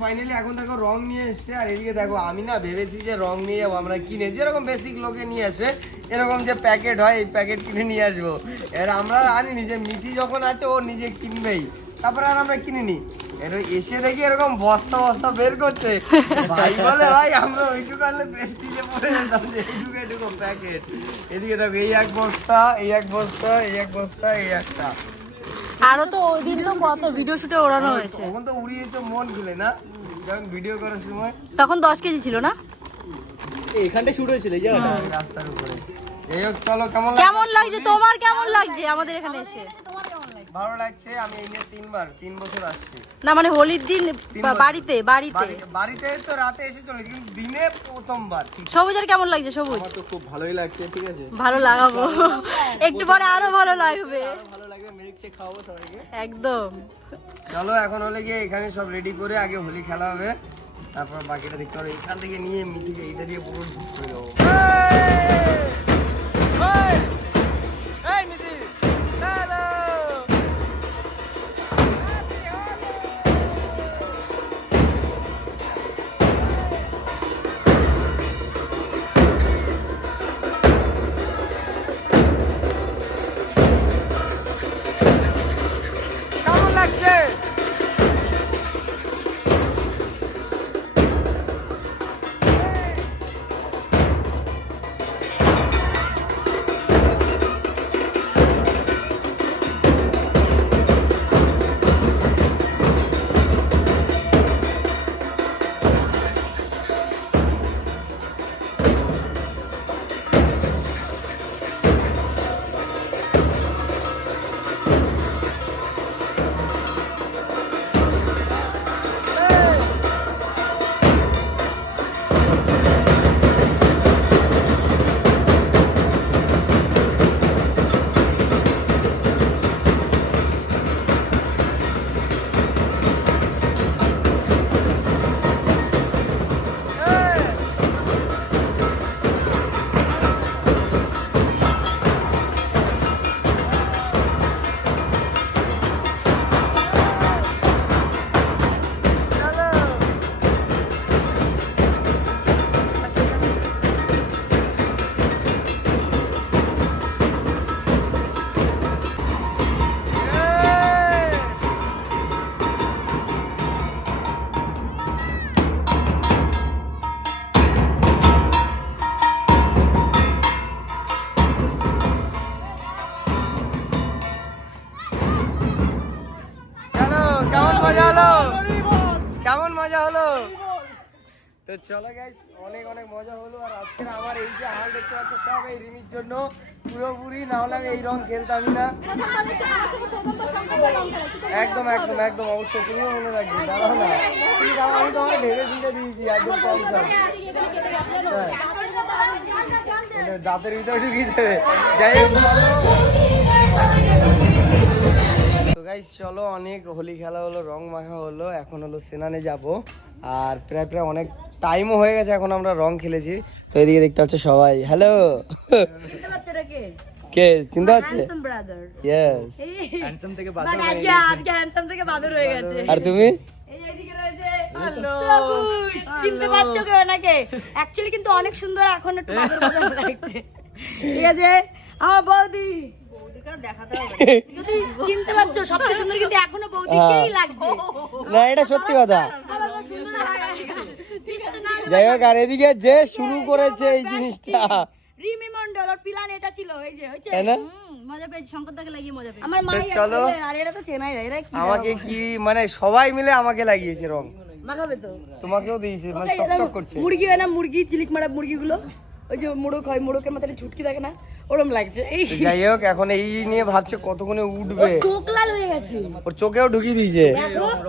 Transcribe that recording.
Finally এখন দেখো রং নিয়ে এসছে, আর এদিকে দেখো আমি না ভেবেছি যে রং নিয়ে যাব, আমরা কিনে যেরকম বেসিক লোকে নিয়ে আসে, এরকম যে প্যাকেট হয়, এই প্যাকেট কিনে নিয়ে আসব। এর আমরা আনিনি যে মিঠি যখন আছে, ও নিজে কিনবেই। তারপরে আর আমরা কিনিনি। এর এসে দেখি এরকম বস্তা বস্তা বের করছে। ভাই বলে, ভাই, আমরা ওইটুকু আনলে পেস্টিজে পড়ে যেতাম যে এইটুকু এইটুকু প্যাকেট এদিকে দেখো, এই এক বস্তা, এই এক বস্তা, এই এক বস্তা, এই একটা। আরও তো ওই দিন তো কত ভিডিও শুটে ওড়ানো হয়েছে। তখন তো উড়িয়েছে মন না। যখন ভিডিও করার সময় তখন দশ কেজি ছিল না? শুরু হয়েছিল এই জায়গাটা? রাস্তার উপরে। যাই হোক চলো কেমন? কেমন লাগছে? তোমার কেমন লাগছে? আমাদের এখানে এসে। ভালো লাগছে আমি এই নিয়ে তিনবার তিন বছর আসছি। না মানে হোলির দিন। বাড়িতে বাড়িতে। বাড়ি- বাড়িতে তো রাতে এসে চলে কিন্তু দিনে প্রথমবার। সবুজের কেমন লাগছে সবুজ? আমার তো খুব ভালোই লাগছে ঠিক আছে? ভালো লাগাবো। একটু পরে আরও ভালো লাগবে। খাব একদম। চলো এখন হলে গিয়ে এখানে সব রেডি করে আগে হোলি খেলা হবে। তারপর বাকিটা দেখতে হবে। এখান থেকে নিয়ে মিথিকে এইটা দিয়ে পুরো ঢুক যাব দেবো তো চলো গাইস অনেক অনেক মজা হলো আর আজকের আমার এই যে হাল দেখতে পাচ্ছ সব এই রিমির জন্য। পুরোপুরি না হলে আমি এই রং খেলতামই না। একদম একদম একদম অবশ্যই তুমিও মনে রাখবে দাঁড়াও না। ঠিক আছে, আমি তোমাকে ঢেলে দিতে দিয়েছি একদম কম হ্যাঁ মানে দাঁতের ভিতরে ঢুকিয়ে দেবে। যাই হোক। তো চলো অনেক হোলি খেলা হলো রং মাখা হলো এখন হলো সেনানে যাব। আর প্রায় প্রায় অনেক টাইমও হয়ে গেছে এখন আমরা রং খেলেছি। তো এদিকে দেখতে পাচ্ছ সবাই। হ্যালো কে? চিন্তা হচ্ছে ইয়েস হ্যান্ডসাম থেকে বাদ আজকে আজকে হ্যান্ডসাম থেকে বাদর হয়ে গেছে। আর তুমি? এই যে এদিকে রয়েছে সবুজ। চিনতে পারছ কেউ অ্যাকচুয়ালি কিন্তু অনেক সুন্দর এখন একটু বাদর বাদর লাগছে ঠিক আছে? আমার বৌদি। চিনতে পারছ সবচেয়ে সুন্দর কিন্তু এখনও বৌদিকেই লাগছে। না এটা সত্যি কথা আমার খুব সুন্দর লাগে। টি-শার্টে না যাই হোক আর এদিকে যে শুরু করেছে এই জিনিসটা। রিমি মন্ডল আর পিলান এটা ছিল এই যে হয়েছে তাই না? মজা পেয়েছি শঙ্করদাকে লাগিয়ে মজা পেয়েছি। আমার মা চলো। আর এরা তো চেনাই না এরা কি আমাকে কি মানে সবাই মিলে আমাকে লাগিয়েছে রং। মাখাবে তো? তোমাকেও দিয়েছে মানে চকচক করছে। মুরগি হয় না মুরগি চিলিক মারা মুরগিগুলো ওই যে মোড়ক হয় মোড়কের মাথায় একটা ছুটকি থাকে না ওরম লাগছে। এই যাই হোক এখন এই নিয়ে ভাবছে কতক্ষণে উঠবে। চোখ লাল হয়ে গেছে। ওর চোখেও ঢুকিয়ে দিয়েছে।